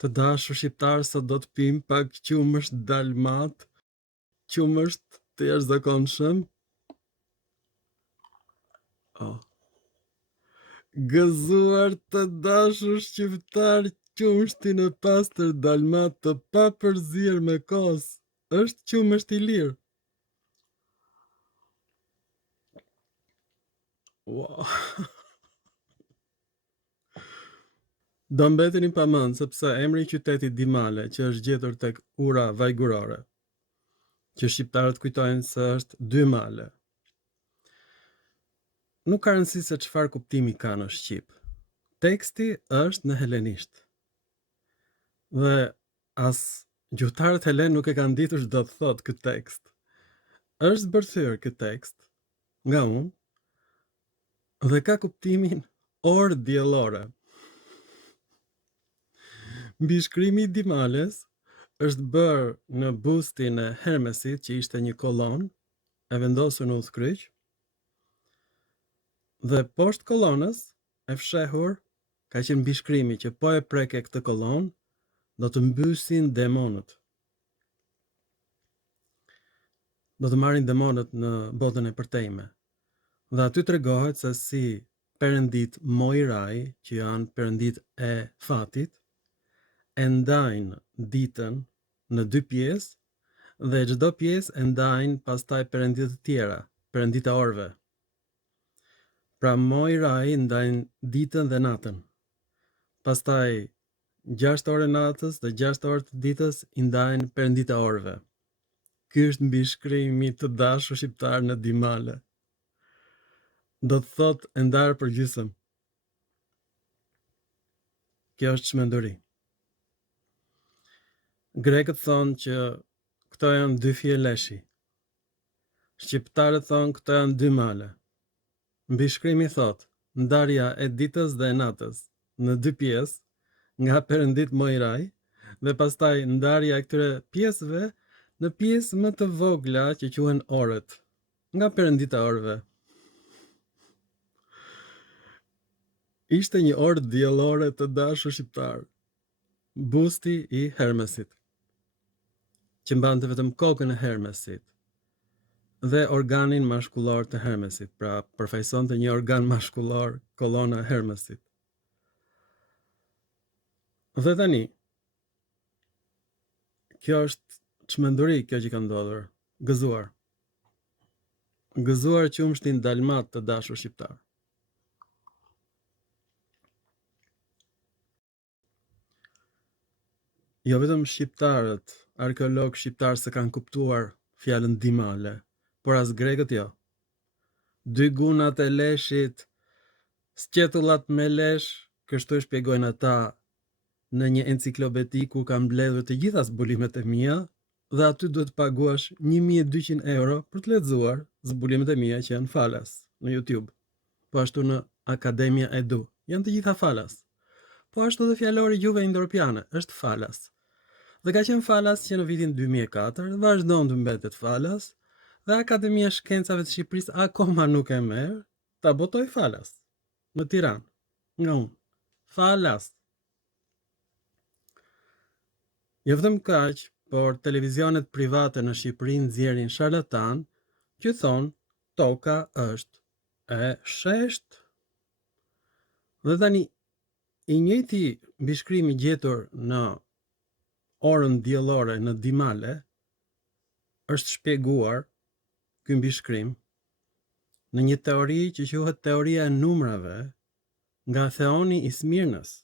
Të dashur shqiptar, sot do të pim pak qumësht dalmat, qumësht të jashtëzakonshëm. Oh. Gëzuar të dashur shqiptar, qumshtin e pastër dalmat të papërzier me kos. Është qumësht i lirë. Wow. Do mbeteni pa mend sepse emri i qytetit Dimale, që është gjetur tek ura vajgurore, që shqiptarët kujtojnë se është Dymale. Nuk ka rëndësi se çfarë kuptimi ka në shqip. Teksti është në helenisht. Dhe as gjuhëtarët helen nuk e kanë ditur ç'do të thotë ky tekst. Është zbërthyer ky tekst nga unë dhe ka kuptimin orë diellore. Mbishkrimi i Dimales është bërë në bustin e Hermesit, që ishte një kolon e vendosur në udhkryq, dhe poshtë kolonës e fshehur ka qenë mbishkrimi që po e preke këtë kolon, do të mbysin demonët. Do të marrin demonët në botën e përtejme. Dhe aty tregohet se si perëndit Moirai, që janë perëndit e fatit, e ndajnë ditën në 2 pjesë dhe çdo pjesë e ndajnë pastaj perëndit të tjera, perëndit e orëve. Pra Moirai ndajnë ditën dhe natën. Pastaj 6 orë natës dhe 6 orë të ditës i ndajnë perëndit e orëve. Ky është mbishkrimi të dashur shqiptar në Dimale. Do të thotë e ndarë për gjysmë. Kjo është çmenduri. Grekët thonë që këto janë 2 fije leshi. Shqiptarët thonë këto janë 2 male. Mbishkrimi thotë ndarja e ditës dhe e natës në 2 pjesë nga perëndit Moirai dhe pastaj ndarja e këtyre pjesëve në pjesë më të vogla që quhen orët, nga perëndit e orëve. Ishte një orë diellore të dashur shqiptar, busti i Hermesit, që mbante vetëm kokën e Hermesit dhe organin mashkullor të Hermesit, pra përfaqësonte një organ mashkullor kolona e Hermesit. Dhe tani, kjo është çmenduri, kjo që ka ndodhur, gëzuar. Gëzuar qumshtin dalmat të dashur shqiptar. Jo vetëm shqiptarët, arkeologë shqiptarë se kanë kuptuar fjalën Dimale, por as grekët jo. 2 gunat e leshit, sqetullat me lesh, kështu e shpjegojnë ata në një enciklopedi ku kanë mbledhur të gjitha zbulimet e mia, dhe aty duhet të paguash 1200 euro për të lexuar zbulimet e mia që janë falas në YouTube. Po ashtu në Akademia Edu, janë të gjitha falas. Po ashtu dhe fjalori gjuhëve indo-europiane është falas. Dhe ka qenë falas që në vitin 2004 vazhdon të mbetet falas, dhe Akademia e Shkencave të Shqipërisë akoma nuk e merr ta botoj falas në Tiranë. Nga unë. Falas. Jo vetëm kaq, por televizionet private në Shqipëri nxjerrin sharlatan që thonë toka është e sheshtë. Dhe tani, i njëjti mbishkrim i gjetur në orën diellore në Dimale është shpjeguar, ky mbishkrim, në një teori që quhet teoria e numrave nga Theoni i Smirnës.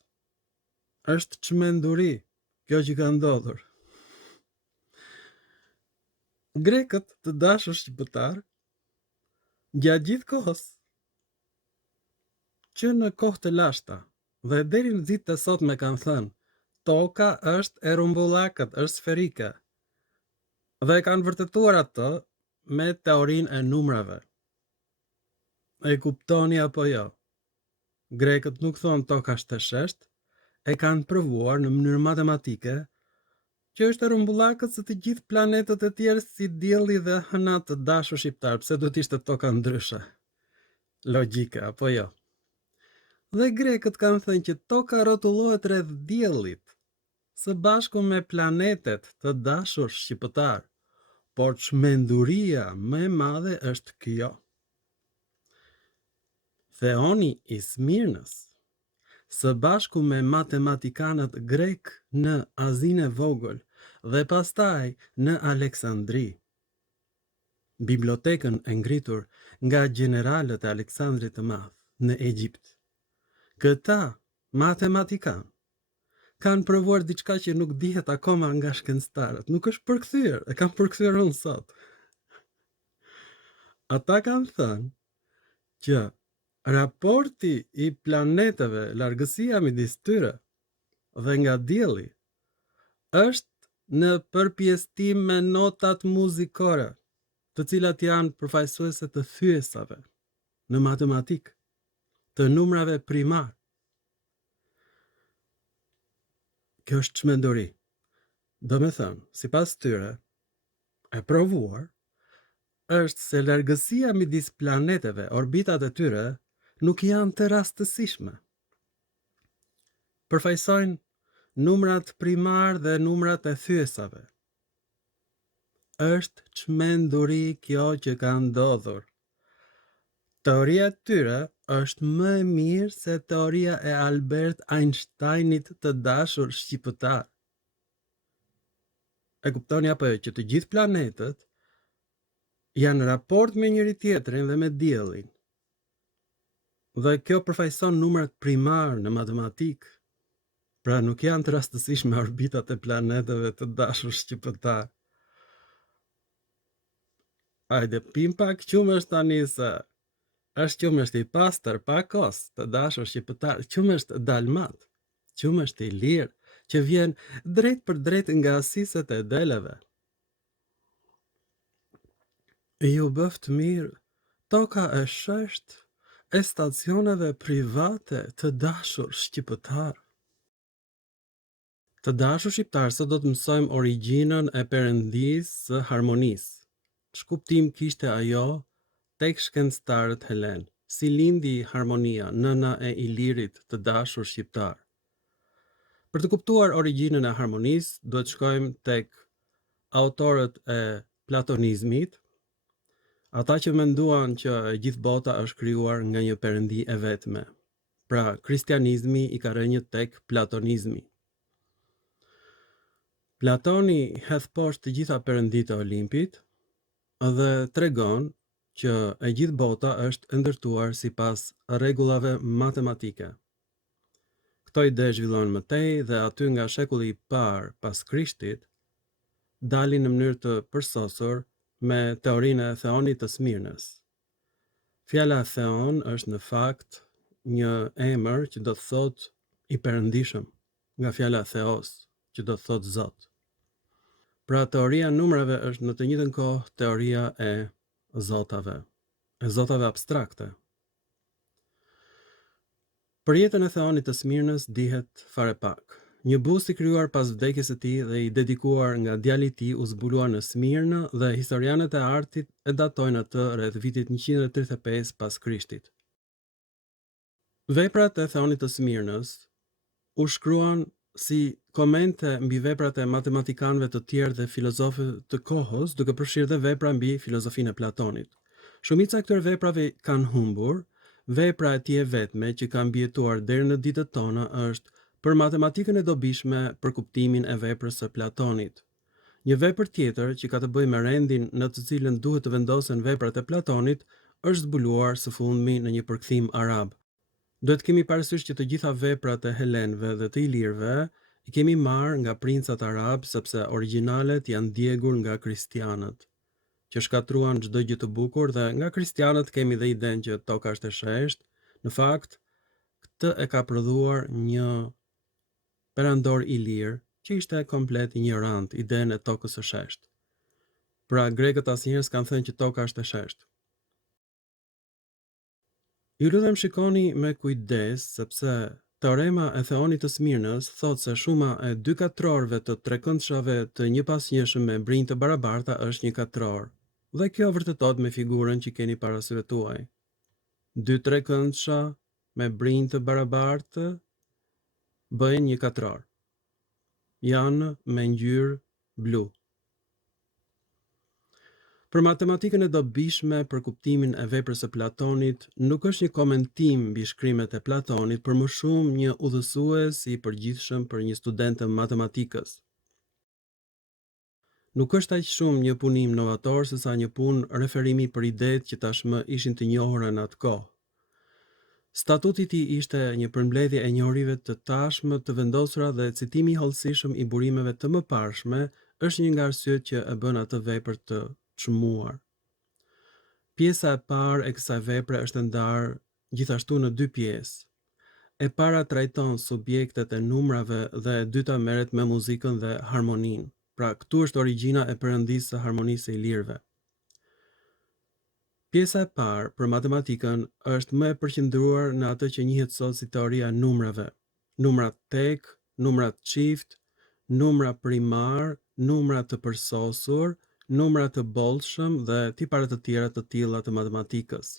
Është çmenduri kjo që ka ndodhur. Grekët të dashur shqiptar, gjatë gjithë kohës, që në kohë të lashta dhe deri në ditët e sotme kanë thënë toka është e rrumbullakët, është sferike. Dhe kanë vërtetuar atë me teorinë e numrave. E kuptoni apo jo? Grekët nuk thonë toka është e sheshtë, e kanë provuar në mënyrë matematike që është e rrumbullakët se të gjithë planetët e tjerë si dielli dhe hëna të dashur shqiptar, pse duhet ishte toka ndryshe? Logjike apo jo? Dhe grekët kanë thënë që toka rrotullohet rreth diellit. së bashku me planetet të dashur shqiptar, por çmenduria më e madhe është kjo. Theoni i Smirnës, së bashku me matematikanët grek në Azinë e Vogël dhe pastaj në Aleksandri, bibliotekën e ngritur nga gjeneralët e Aleksandrit të Madh në Egjipt. Këta matematikan kanë provuar diçka që nuk dihet akoma nga shkencëtarët, nuk është përkthyer, e kanë përkthyer unë sot. Ata kanë thënë që raporti i planeteve, largësia midis tyre dhe nga dielli është në përpjestim me notat muzikore, të cilat janë përfaqësuese të thyesave në matematik, të numrave primar. Kjo është çmenduri. Do me thënë, sipas tyre, e provuar, është se largësia midis planeteve, orbitat e tyre, nuk janë të rastësishme. Përfaqësojnë numrat primar dhe numrat e thyesave. Është çmenduri kjo që ka ndodhur. Teoria e tyre është më e mirë se teoria e Albert Einsteinit të dashur shqiptar. E kuptoni apo jo që të gjithë planetët janë raport me njëri tjetrin dhe me diellin. Dhe kjo përfaqëson numrat primar në matematik. Pra nuk janë të rastësishme orbitat e planeteve të dashur shqiptar. Hajde, pim pak qumësht tani se është qumësht i pastër, pa kos, të dashur shqiptar, qumësht dalmat, qumësht i lirë, që vjen drejt për drejt nga asiset e deleve. Ju bëft mirë, toka e shesht e stacioneve private të dashur shqiptar. Të dashur shqiptar, sot do të mësojmë origjinën e perëndisë së harmonisë. Ç'kuptim kishte ajo tek shkencëtarët helen? Si lindi harmonia, nëna e Ilirit të dashur shqiptar? Për të kuptuar origjinën e harmonisë, duhet shkojmë tek autorët e platonizmit, ata që menduan që e gjithë bota është krijuar nga një perëndi e vetme. Pra, kristianizmi i ka rënë tek platonizmi. Platoni hedh poshtë të gjitha perënditë e Olimpit dhe tregon që e gjithë bota është ndërtuar sipas rregullave matematike. Këto ide zhvillohen më tej dhe aty nga shekulli i parë pas Krishtit dalin në mënyrë të përsosur me teorinë e Theonit të Smirnës. Fjala Theon është në fakt një emër që do të thotë i perëndishëm, nga fjala Theos, që do të thotë Zot. Pra teoria e numrave është në të njëjtën kohë teoria e zotave abstrakte. Për jetën e Theonit të Smirnës dihet fare pak. Një bust i krijuar pas vdekjes së tij dhe i dedikuar nga djali i tij u zbulua në Smirnë dhe historianët e artit e datojnë atë rreth vitit 135 pas Krishtit. Veprat e Theonit të Smirnës u shkruan si komente mbi veprat e matematikanëve të tjerë dhe filozofëve të kohës, duke përfshirë dhe vepra mbi filozofinë e Platonit. Shumica e këtyre veprave kanë humbur. Vepra e tij e vetme që ka mbijetuar deri në ditët tona është për matematikën e dobishme për kuptimin e veprës së Platonit. Një vepër tjetër që ka të bëjë me rendin në të cilën duhet të vendosen veprat e Platonit është zbuluar së fundmi në një përkthim arab. Duhet kemi parasysh që të gjitha veprat e helenëve dhe të ilirëve i kemi marrë nga princat arab sepse originalet janë djegur nga kristianët, që shkatruan çdo gjë të bukur dhe nga kristianët kemi dhe idenë që toka është e sheshtë. Në fakt, këtë e ka prodhuar një perandor ilir që ishte komplet ignorant idenë e tokës së sheshtë. Pra grekët asnjëherë s'kan thënë që toka është e sheshtë. Ju lutem shikoni me kujdes sepse teorema e Theonit të Smirnës thotë se shuma e dy katrorëve të trekëndshave të njëpasnjëshëm me brinjë të barabarta është një katror. Dhe kjo vërtetot me figurën që keni parasysh tuaj. Dy trekëndsha me brinjë të barabartë bëjnë një katror. janë me ngjyrë blu. Për matematikën e dobishme për kuptimin e veprës së Platonit, nuk është një komentim mbi shkrimet e Platonit, por më shumë një udhësues i përgjithshëm për një student të matematikës. Nuk është aq shumë një punim novator sesa një punë referimi për idetë që tashmë ishin të njohura në atë kohë. Statuti i tij ishte një përmbledhje e njohurive të tashme të vendosura dhe citimi i hollësishëm i burimeve të mëparshme është një nga arsyet që e bën atë vepër të çmuar. Pjesa e parë e kësaj vepre është ndarë gjithashtu në dy pjesë. E para trajton subjektet e numrave dhe e dyta merret me muzikën dhe harmoninë. Pra, këtu është origjina e perëndisë së harmonisë së ilirëve. Pjesa e parë për matematikën është më e përqendruar në atë që njihet sot si teoria e numrave. Numrat tek, numrat çift, numra primar, numra të përsosur, numra të bollshëm dhe tipare të tjera të tilla të matematikës.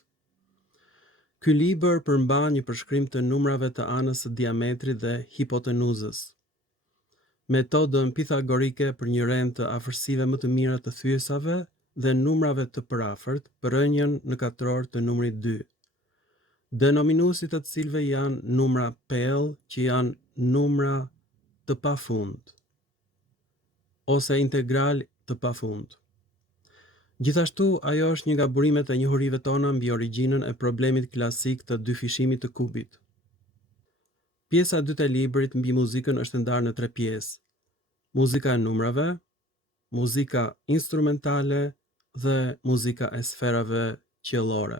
Ky libër përmban një përshkrim të numrave të anës së diametrit dhe hipotenuzës. Metodën pitagorike për një rend të afërsive më të mira të thyesave dhe numrave të përafërt për rënjën në katror të numrit 2. Denominuesit të cilëve janë numra pell, që janë numra të pafund, ose integral të pafund. Gjithashtu, ajo është një nga burimet e njohurive tona mbi origjinën e problemit klasik të dyfishimit të kubit. Pjesa e dytë e librit mbi muzikën është ndarë në 3 pjesë: muzika e numrave, muzika instrumentale dhe muzika e sferave qiellore.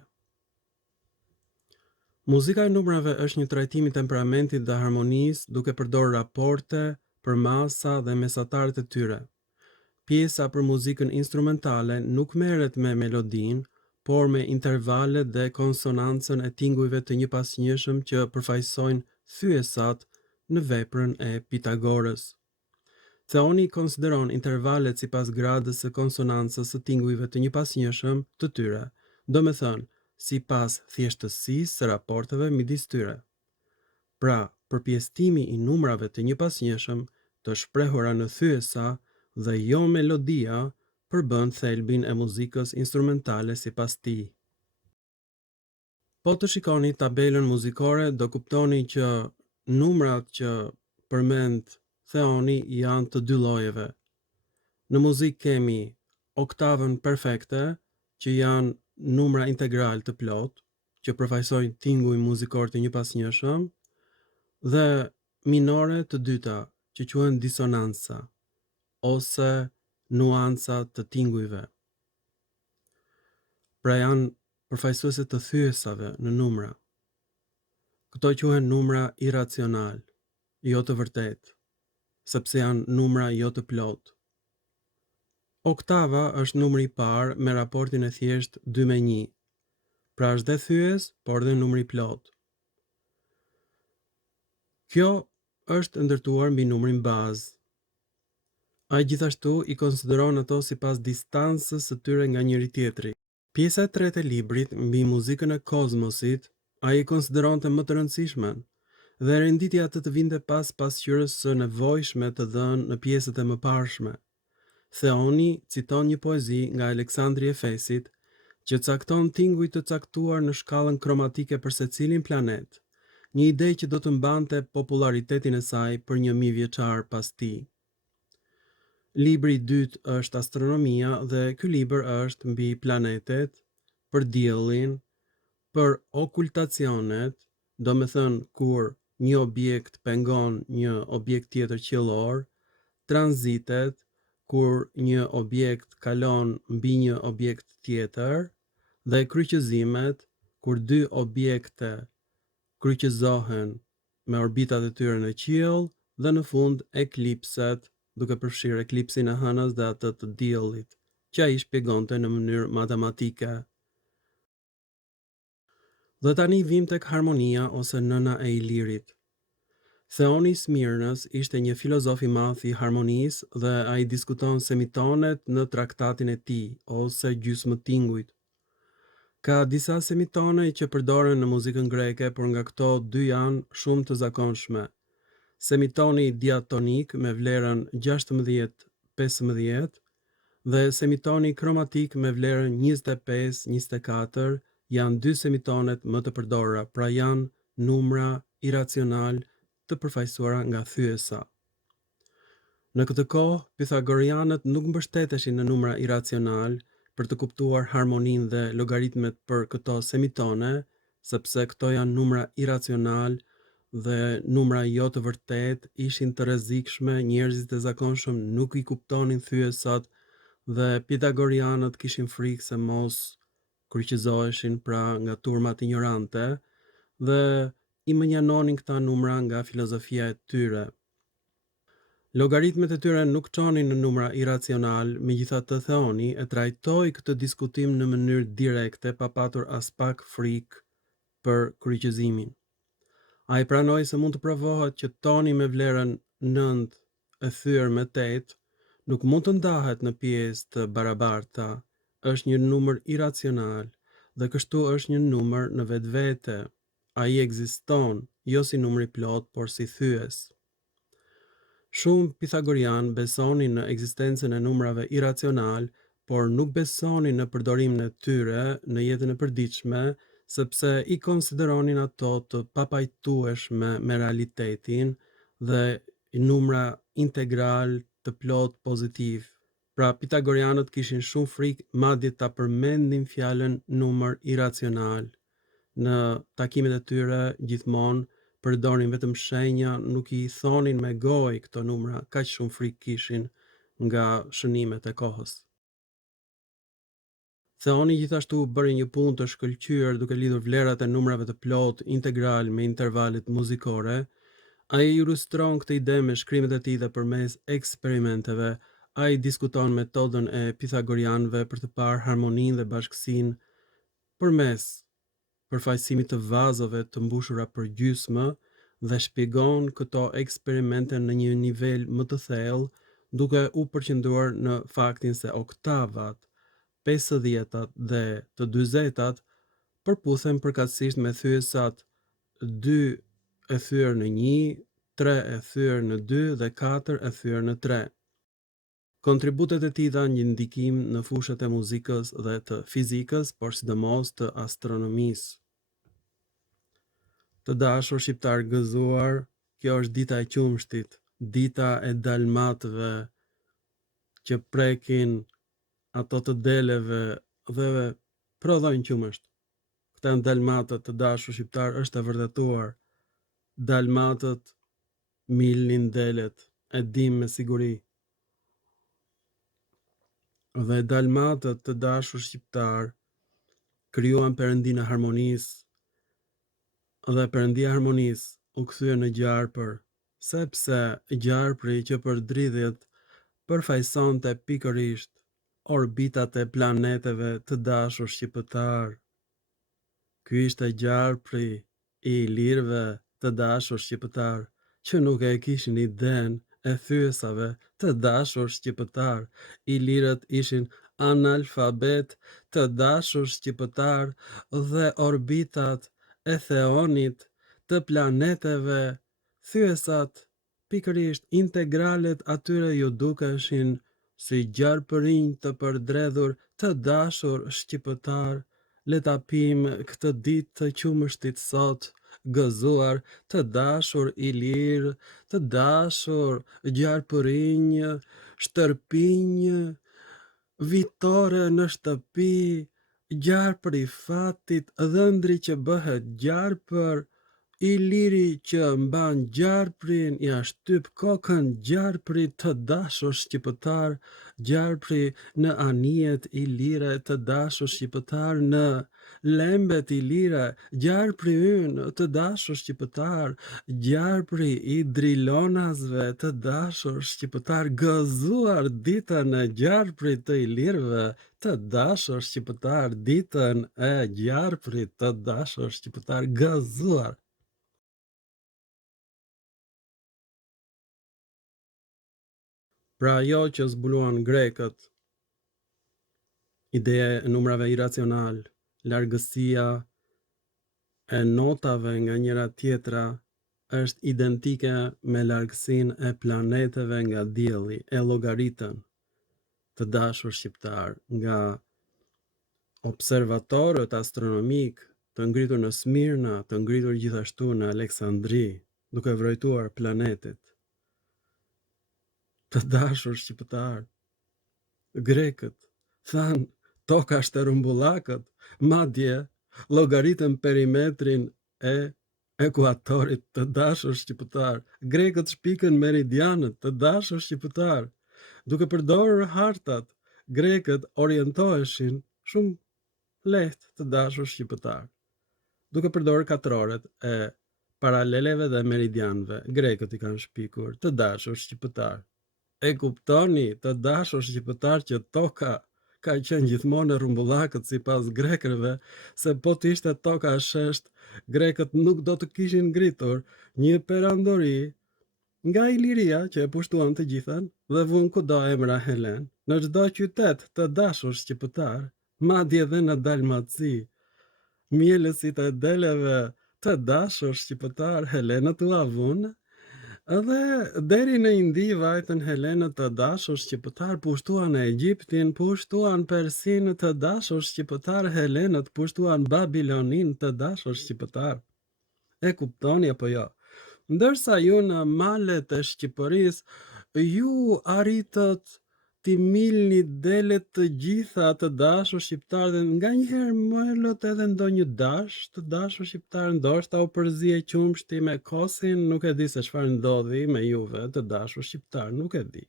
Muzika e numrave është një trajtim i temperamentit dhe harmonisë duke përdorur raporte për masa dhe mesatarët e tyre. Pjesa për muzikën instrumentale nuk merret me melodinë, por me intervalet dhe konsonancën e tingujve të njëpasnjëshëm që përfaqësojnë thyesat në veprën e Pitagorës. Theoni konsideron intervalet sipas gradës së konsonancës së tingujve të njëpasnjëshëm të tyre, domethënë sipas thjeshtësisë së raporteve midis tyre. Pra, përpjestimi i numrave të njëpasnjëshëm të shprehura në thyesa dhe jo melodia përbën thelbin e muzikës instrumentale sipas tij. Po të shikoni tabelën muzikore, do kuptoni që numrat që përmend Theoni janë të dy llojeve. Në muzikë kemi oktavën perfekte, që janë numra integral të plot, që përfaqësojnë tinguj muzikor të njëpasnjëshëm, dhe minore të dyta, që quhen disonanca ose nuanca të tingujve. Pra janë përfaqësuese të thyesave në numra. Këto quhen numra iracional, jo të vërtet, sepse janë numra jo të plot. Oktava është numri i parë me raportin e thjesht 2:1. Pra është dhe thyes, por dhe numri plot. Kjo është ndërtuar mbi numrin bazë. Ai gjithashtu i konsideron ato sipas distancës së tyre nga njëri tjetri. Pjesa e tretë e librit mbi muzikën e kozmosit, ai i konsideronte më të rëndësishmen dhe renditja atë të vinte pas pasqyrës së nevojshme të dhënë në pjesët e mëparshme. Theoni citon një poezi nga Aleksandri i Efesit që cakton tinguj të caktuar në shkallën kromatike për secilin planet, një ide që do të mbante popularitetin e saj për 1000 vjeçar pas tij. Libri i dytë është astronomia dhe ky libër është mbi planetet, për diellin, për okultacionet, domethënë kur një objekt pengon një objekt tjetër qiellor, tranzitet, kur një objekt kalon mbi një objekt tjetër, dhe kryqëzimet, kur dy objekte kryqëzohen me orbitat e tyre në qiell, dhe në fund eklipset, duke përfshirë eklipsin e hënës dhe atë të diellit, që ai shpjegonte në mënyrë matematike. Dhe tani vim tek harmonia ose nëna e ilirit. Theoni i Smirnës ishte një filozof i madh i harmonisë dhe ai diskuton semitonet në traktatin e tij ose gjysmëtingujt. Ka disa semitone që përdoren në muzikën greke, por nga këto dy janë shumë të zakonshme. semitoni diatonik me vlerën 16-15 dhe semitoni kromatik me vlerën 25-24 janë dy semitonet më të përdorura, pra janë numra iracional të përfaqësuara nga thyesa. Në këtë kohë, Pythagorianët nuk mbështeteshin në numra iracional për të kuptuar harmoninë dhe logaritmet për këto semitone, sepse këto janë numra iracional dhe numra jo të vërtet ishin të rrezikshme, njerëzit e zakonshëm nuk i kuptonin thyesat dhe Pythagorianët kishin frikë se mos kryqëzoheshin pra nga turmat ignorante dhe i mënjanonin këta numra nga filozofia e tyre. Logaritmet e tyre nuk çonin në numra iracional, megjithatë Theoni e trajtoi këtë diskutim në mënyrë direkte pa patur as pak frikë për kryqëzimin. Ai pranoi se mund të provohet që toni me vlerën 9 e thyer me 8 nuk mund të ndahet në pjesë të barabarta, është një numër iracional dhe kështu është një numër në vetvete. Ai ekziston jo si numër i plot, por si thyes. Shumë Pythagorian besonin në ekzistencën e numrave iracional, por nuk besonin në përdorimin e tyre në jetën e përditshme, sepse i konsideronin ato të papajtueshme me realitetin dhe numra integral të plot pozitiv. Pra Pythagorianët kishin shumë frikë madje ta përmendin fjalën numër iracional. Në takimet e tyre gjithmonë përdorin vetëm shenja, nuk i thonin me gojë këto numra, kaq shumë frikë kishin nga shënimet e kohës. Theoni gjithashtu bëri një punë të shkëlqyer duke lidhur vlerat e numrave të plot integral me intervalet muzikore. Ai ilustron këtë ide me shkrimet e tij dhe përmes eksperimenteve. Ai diskuton metodën e Pythagorianëve për të parë harmoninë dhe bashkësinë përmes përfaqësimit të vazove të mbushura për gjysmë dhe shpjegon këto eksperimente në një nivel më të thellë, duke u përqendruar në faktin se oktavat, 50-tat dhe të 40-tat përputhen përkatësisht me thyesat 2 e thyer në 1, 3 e thyer në 2 dhe 4 e thyer në 3. Kontributet e tij dhanë një ndikim në fushat e muzikës dhe të fizikës, por sidomos të astronomisë. Të dashur shqiptar gëzuar, kjo është dita e qumshtit, dita e dalmatëve që prekin ato të deleve dhe prodhojnë qumësht. Këta janë dalmatët, të dashur shqiptar, është e vërtetuar. Dalmatët milnin delet, e dim me siguri. Dhe dalmatët, të dashur shqiptar, krijuan perëndinë e harmonisë, dhe perëndia e harmonisë u kthye në gjarpër, sepse gjarpri që për dridhjet përfaqësonte pikërisht orbitat e planeteve, të dashur shqiptar. Ky ishte gjarpri i lirëve, të dashur shqiptar, që nuk e kishin iden e thyesave, të dashur shqiptar. I lirët ishin analfabet, të dashur shqiptar, dhe orbitat e Theonit të planeteve, thyesat pikërisht integralet atyre ju dukeshin si gjarpërinj të përdredhur, të dashur shqiptar. Le ta pim këtë ditë të qumështit sot, gëzuar, të dashur i lirë, të dashur gjarpërinj, shtërpinj, vitore në shtëpi, gjarpër i fatit, dhëndri që bëhet gjarpër, i liri që mban gjarprin, ja shtyp kokën gjarpri, të dashur shqiptar, gjarpri në anijet i lire, të dashur shqiptar, në lembet i lire, gjarpri ynë, të dashur shqiptar, gjarpri i drilonasve, të dashur shqiptar, gëzuar ditën e gjarprit të i lirëve, të dashur shqiptar, ditën e gjarprit të dashur shqiptar, gëzuar. Pra ajo që zbuluan grekët, ideja e numrave iracional, largësia e notave nga njëra tjetra, është identike me largësinë e planeteve nga dielli, e llogaritën, të dashur shqiptar, nga observatorët astronomik të ngritur në Smirna, të ngritur gjithashtu në Aleksandri, duke vrojtuar planetet. Të dashur shqiptar, grekët thanë toka është e rrumbullakët, madje llogaritën perimetrin e ekuatorit. Të dashur shqiptar, grekët shpikën meridianët. Të dashur shqiptar, duke përdorur hartat, grekët orientoheshin shumë lehtë. Të dashur shqiptar, duke përdorur katroret e paraleleve dhe meridianëve, grekët i kanë shpikur. Të dashur shqiptar, e kuptoni, të dashur shqiptar, që toka ka qenë gjithmonë e rrumbullakët sipas grekëve, se po të ishte toka e shesht, grekët nuk do të kishin ngritur një perandori nga Iliria që e pushtuan të gjithën dhe vun kudo emra Helen, në çdo qytet. Të dashur shqiptar, madje edhe në Dalmaci, mielësit e deleve. Të dashur shqiptar, Helenët u avun. Edhe deri në Indi vajtën Helenët. Të dashur shqiptar, pushtuan Egjiptin, pushtuan Persin. Të dashur shqiptar, Helenët pushtuan Babilonin. Të dashur shqiptar, e kuptoni apo jo? Ndërsa ju në malet e Shqipërisë ju arritët t'i milni delet të gjitha. Të dashur shqiptar, dhe nganjëherë mëllët edhe ndonjë dash. Të dashur shqiptar, ndoshta u përzi e qumshti me Kosin, nuk e di se çfarë ndodhi me juve. Të dashur shqiptar, nuk e di.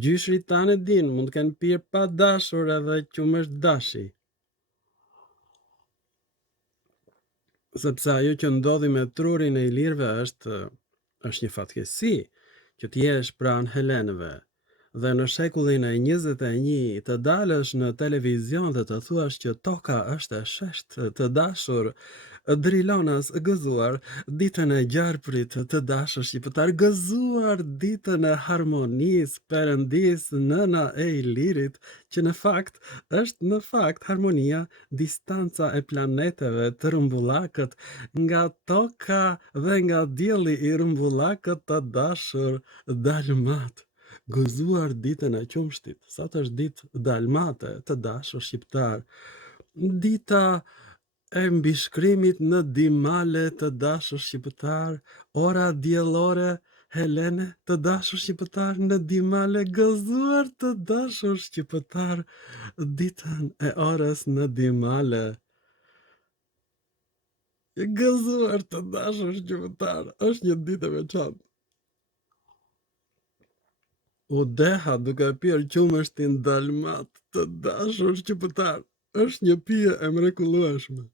Gjyshrit tanë e din, mund të kenë pirë pa dashur edhe qumësht dashi. Sepse ajo që ndodhi me trurin e ilirëve është një fatkeqësi, që t'jesh pranë Helenëve dhe në shekullin e 21 të dalësh në televizion dhe të thuash që toka është e sheshtë. Të dashur Drilonas, gëzuar ditën e gjarprit. Të dashur shqiptar, gëzuar ditën e harmonisë, Perëndis, nëna e Ilirit, që në fakt harmonia, distanca e planeteve të rrumbullakët, nga toka dhe nga dielli i rrumbullakët. Të dashur Dalmat, gëzuar ditën e qumshtit. Sot është ditë dalmate. Të dashur shqiptar, dita e mbishkrimit në dimale. Të dashur shqiptar, ora diellore Helene. Të dashur shqiptar, në dimale, gëzuar të dashur shqiptar ditën e orës në dimale. Gëzuar të dashur shqiptar, është një ditë e veçantë. U deha duke pirë qumështin dalmat. Të dashur shqiptar, është një pije e mrekullueshme.